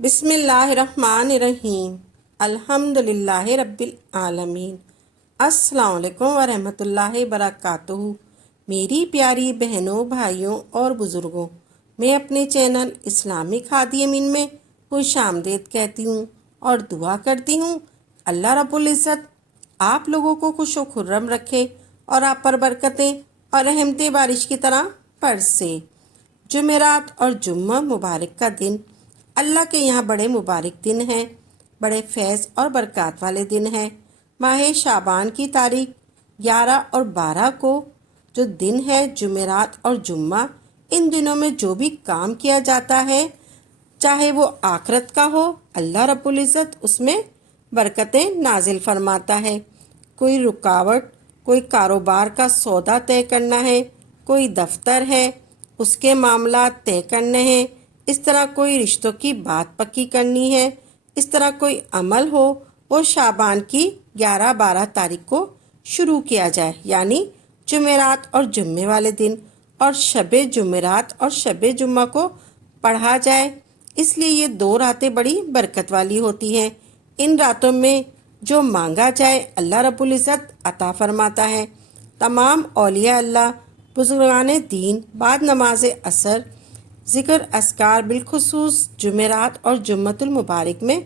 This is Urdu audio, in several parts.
بسم اللہ الرحمن الرحیم الحمدللہ رب العالمین۔ السلام علیکم ورحمۃ اللہ وبرکاتہ۔ میری پیاری بہنوں، بھائیوں اور بزرگوں، میں اپنے چینل اسلامک ہادی امین میں خوش آمدید کہتی ہوں اور دعا کرتی ہوں اللہ رب العزت آپ لوگوں کو خوش و خرم رکھے اور آپ پر برکتیں اور رحمتیں بارش کی طرح برسے۔ جمعرات اور جمعہ مبارک کا دن اللہ کے یہاں بڑے مبارک دن ہیں، بڑے فیض اور برکات والے دن ہیں۔ ماہ شعبان کی تاریخ 11 اور 12 کو جو دن ہے جمعرات اور جمعہ، ان دنوں میں جو بھی کام کیا جاتا ہے چاہے وہ آخرت کا ہو، اللہ رب العزت اس میں برکتیں نازل فرماتا ہے۔ کوئی رکاوٹ، کوئی کاروبار کا سودا طے کرنا ہے، کوئی دفتر ہے اس کے معاملات طے کرنے ہیں، اس طرح کوئی رشتوں کی بات پکی کرنی ہے، اس طرح کوئی عمل ہو وہ شعبان کی 11-12 تاریخ کو شروع کیا جائے، یعنی جمعرات اور جمعے والے دن، اور شب جمعرات اور شب جمعہ کو پڑھا جائے۔ اس لیے یہ 2 راتیں بڑی برکت والی ہوتی ہیں۔ ان راتوں میں جو مانگا جائے اللہ رب العزت عطا فرماتا ہے۔ تمام اولیاء اللہ، بزرگان دین بعد نماز عصر ذکر اذکار، بالخصوص جمعرات اور جمعۃ المبارک میں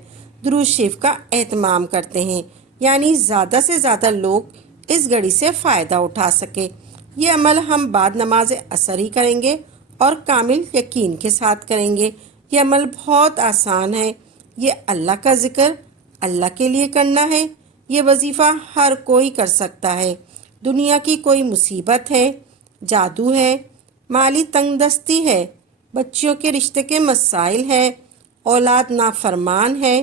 درود شریف کا اہتمام کرتے ہیں، یعنی زیادہ سے زیادہ لوگ اس گھڑی سے فائدہ اٹھا سکے۔ یہ عمل ہم بعد نماز عصر ہی کریں گے اور کامل یقین کے ساتھ کریں گے۔ یہ عمل بہت آسان ہے۔ یہ اللہ کا ذکر اللہ کے لیے کرنا ہے۔ یہ وظیفہ ہر کوئی کر سکتا ہے۔ دنیا کی کوئی مصیبت ہے، جادو ہے، مالی تنگ دستی ہے، بچیوں کے رشتے کے مسائل ہے، اولاد نافرمان ہے،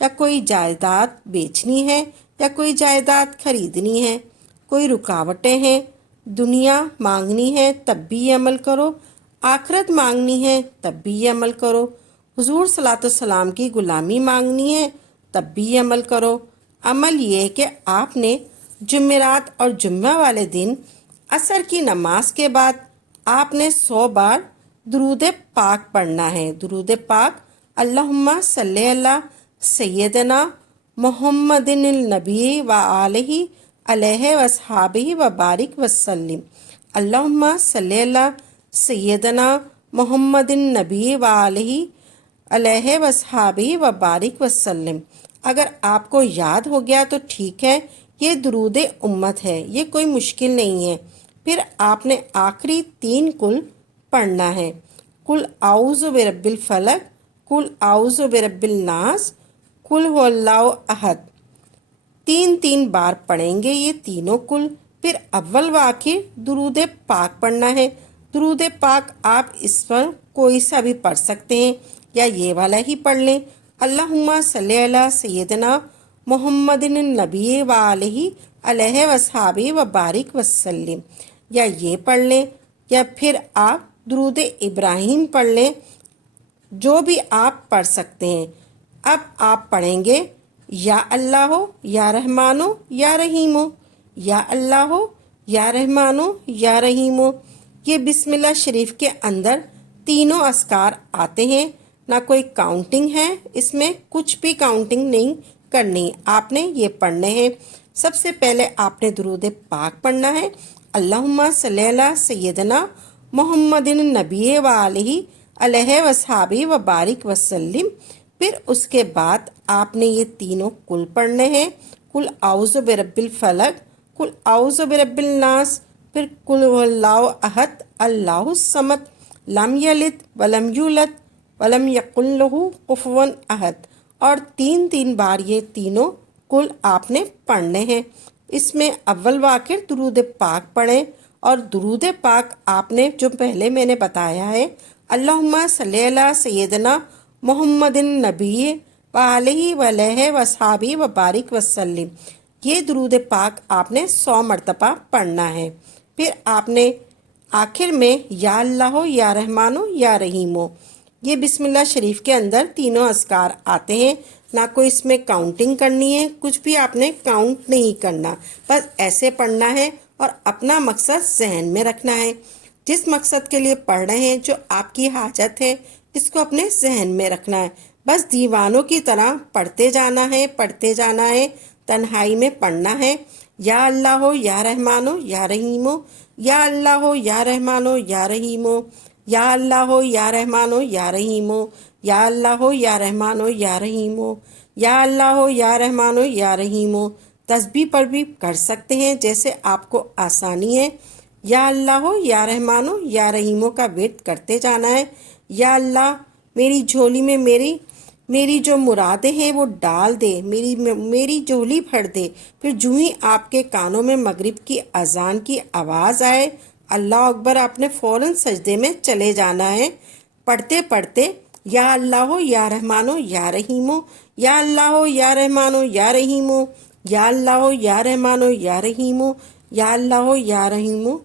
یا کوئی جائیداد بیچنی ہے یا کوئی جائیداد خریدنی ہے، کوئی رکاوٹیں ہیں، دنیا مانگنی ہے تب بھی یہ عمل کرو، آخرت مانگنی ہے تب بھی یہ عمل کرو، حضور صلی اللہ علیہ وسلم کی غلامی مانگنی ہے تب بھی یہ عمل کرو۔ عمل یہ ہے کہ آپ نے جمعرات اور جمعہ والے دن عصر کی نماز کے بعد آپ نے 100 بار درود پاک پڑھنا ہے۔ درود پاک اللہم صلی علی سیدنا محمد النبی و آلہ علیہ وصحابہ و بارک وسلم۔ اللہم صلی علی سیدنا محمد النبی و آلہ علیہ وصحابہ و بارک وسلم۔ اگر آپ کو یاد ہو گیا تو ٹھیک ہے، یہ درود امت ہے، یہ کوئی مشکل نہیں ہے۔ پھر آپ نے آخری 3 کل پڑھنا ہے، قل اعوذ برب الفلق، قل اعوذ برب الناس، قل هو اللہ احد۔ 3 بار پڑھیں گے یہ تینوں کل۔ پھر اول و آخر درود پاک پڑھنا ہے۔ درود پاک آپ اس پر کوئی سا بھی پڑھ سکتے ہیں یا یہ والا ہی پڑھ لیں، اللہم صلی علی سیدنا محمد النبی و آلہ علیہ وصحابہ و بارک وسلم، یا یہ پڑھ لیں، یا پھر آپ درود ابراہیم پڑھ لیں، جو بھی آپ پڑھ سکتے ہیں۔ اب آپ پڑھیں گے یا اللہ ہو یا رحمان ہو یا رحیم ہو، یا اللہ ہو یا رحمان ہو یا رحیم ہو۔ یہ بسم اللہ شریف کے اندر تینوں اذکار آتے ہیں، نہ کوئی کاؤنٹنگ ہے، اس میں کچھ بھی کاؤنٹنگ نہیں کرنی، آپ نے یہ پڑھنے ہیں۔ سب سے پہلے آپ نے درود پاک پڑھنا ہے، اللہم صلی علی سیدنا محمد النبی و آلہ علیہ وصحابہ و بارک وسلم۔ پھر اس کے بعد آپ نے یہ تینوں کل پڑھنے ہیں، قل اعوذ برب الفلق، قل اعوذ برب الناس، پھر قل هو اللہ احد اللہ الصمد لم یلد ولم یولد ولم یکن لہ کفوا احد، اور 3 بار یہ تینوں کل آپ نے پڑھنے ہیں۔ اس میں اول و آخر درود پاک پڑھیں، اور درود پاک آپ نے جو پہلے میں نے بتایا ہے، اللہم صلی علی سیدنا محمد النبی و آلہ و علیہ وصحابہ و بارک وسلم، یہ درود پاک آپ نے 100 مرتبہ پڑھنا ہے۔ پھر آپ نے آخر میں یا اللہ ہو یا رحمان ہو یا رحیم ہو۔ یہ بسم اللہ شریف کے اندر تینوں اذکار آتے ہیں، نہ کوئی اس میں کاؤنٹنگ کرنی ہے، کچھ بھی آپ نے کاؤنٹ نہیں کرنا، بس ایسے پڑھنا ہے اور اپنا مقصد ذہن میں رکھنا ہے۔ جس مقصد کے لیے پڑھ رہے ہیں، جو آپ کی حاجت ہے، اس کو اپنے ذہن میں رکھنا ہے۔ بس دیوانوں کی طرح پڑھتے جانا ہے، تنہائی میں پڑھنا ہے۔ یا اللہ ہو یا رحمان ہو یا رحیم ہو، یا اللہ ہو یا رحمان ہو یا رحیم ہو، یا اللہ ہو یا رحمان ہو یا رحیم ہو، یا اللہ ہو یا رحمان ہو یا رحیم ہو، یا اللہ ہو یا رحمان ہو یا رحیم ہو۔ تسبیح پر بھی کر سکتے ہیں جیسے آپ کو آسانی ہے۔ یا اللہ ہو یا رحمان ہو یا رحیم ہو کا ورد کرتے جانا ہے۔ یا اللہ میری جھولی میں میری جو مرادیں ہیں وہ ڈال دے، میری جھولی بھر دے۔ پھر جو ہی آپ کے کانوں میں مغرب کی اذان کی آواز آئے، اللہ اکبر، آپ نے فوراً سجدے میں چلے جانا ہے۔ پڑھتے پڑھتے یا اللہ ہو یا رحمان ہو یا رحیم ہو، یا اللہ ہو یا رحمان ہو یا رحیم ہو، یا اللہ ہو یا رحمان ہو یا رحیم ہو، یا اللہ ہو یا رحیم ہو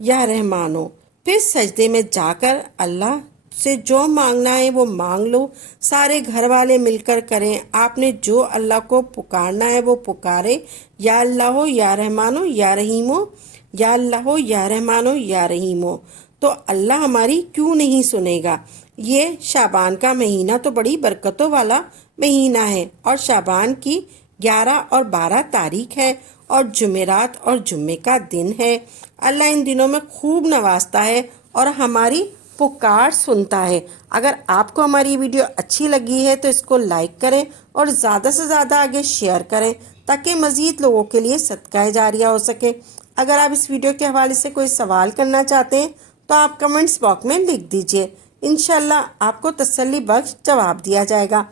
یا رحمان ہو۔ پھر سجدے میں جا کر اللہ سے جو مانگنا ہے وہ مانگ لو۔ سارے گھر والے مل کر کریں، آپ نے جو اللہ کو پکارنا ہے وہ پکارے۔ یا اللہ ہو یا رحمان ہو یا رحیم ہو، یا اللہ ہو یا رحمان ہو یا رحیم ہو، تو اللہ ہماری کیوں نہیں سنے گا۔ یہ شعبان کا مہینہ تو بڑی برکتوں والا مہینہ ہے، اور شعبان کی 11 اور 12 تاریخ ہے، اور جمعرات اور جمعے کا دن ہے۔ اللہ ان دنوں میں خوب نوازتا ہے اور ہماری پکار سنتا ہے۔ اگر آپ کو ہماری ویڈیو اچھی لگی ہے تو اس کو لائک کریں اور زیادہ سے زیادہ آگے شیئر کریں تاکہ مزید لوگوں کے لیے صدقہ جاریہ ہو سکے۔ اگر آپ اس ویڈیو کے حوالے سے کوئی سوال کرنا چاہتے ہیں تو آپ کمنٹس باکس میں لکھ دیجئے، انشاءاللہ آپ کو تسلی بخش جواب دیا جائے گا۔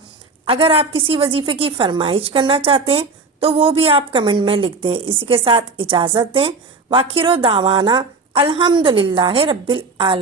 اگر آپ کسی وظیفے کی فرمائش کرنا چاہتے ہیں تو وہ بھی آپ کمنٹ میں لکھ دیں۔ اسی کے ساتھ اجازت دیں، وآخر دعوانا الحمدللہ رب العالمین۔